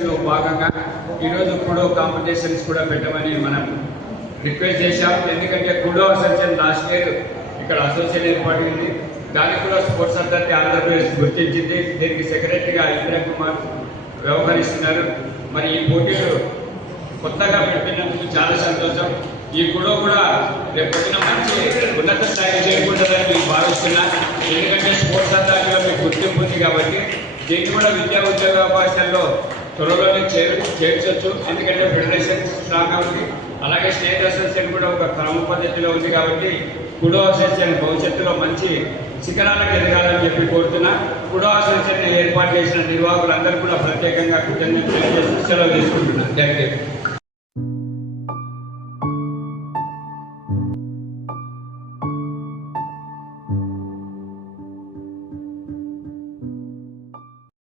లో భాగంగా ఈరోజు కుడో కాంపిటీషన్స్ కూడా పెట్టమని మనం రిక్వెస్ట్ చేశాం. ఎందుకంటే కుడో అసోసియేషన్ లాస్ట్ ఇయర్ ఇక్కడ అసోసియేషన్ ఏర్పడింది. దానికి కూడా స్పోర్ట్స్ అథారిటీ ఆంధ్రప్రదేశ్ గుర్తించింది. దీనికి సెక్రటరీగా ఇంద్రన్ కుమార్ వ్యవహరిస్తున్నారు. మరి ఈ పోటీలు కొత్తగా పెట్టినందుకు చాలా సంతోషం. ఈ కుడో కూడా రేపొద్దున మంచి ఉన్నత స్థాయికి చేరుకుంటుందని మీకు భావిస్తున్నా. ఎందుకంటే స్పోర్ట్స్ అథారిటీలో మీకు గుర్తింపు ఉంది కాబట్టి దీన్ని కూడా విద్యా ఉద్యోగ అవకాశాల్లో త్వరలోనే చేర్చొచ్చు. ఎందుకంటే ఫెడరేషన్ స్ట్రాంగ్గా ఉంది, అలాగే స్టేట్ అసోసియేషన్ కూడా ఒక క్రమ పద్ధతిలో ఉంది కాబట్టి కుడో అసోసియేషన్ భవిష్యత్తులో మంచి శిఖరాలకు ఎదగాలని చెప్పి కోరుతున్నా. కుడో అసోసియేషన్ ఏర్పాటు చేసిన నిర్వాహకులందరూ కూడా ప్రత్యేకంగా కృతజ్ఞతలు తెలియజేసి సెలవు తీసుకుంటున్నాను. Thank you.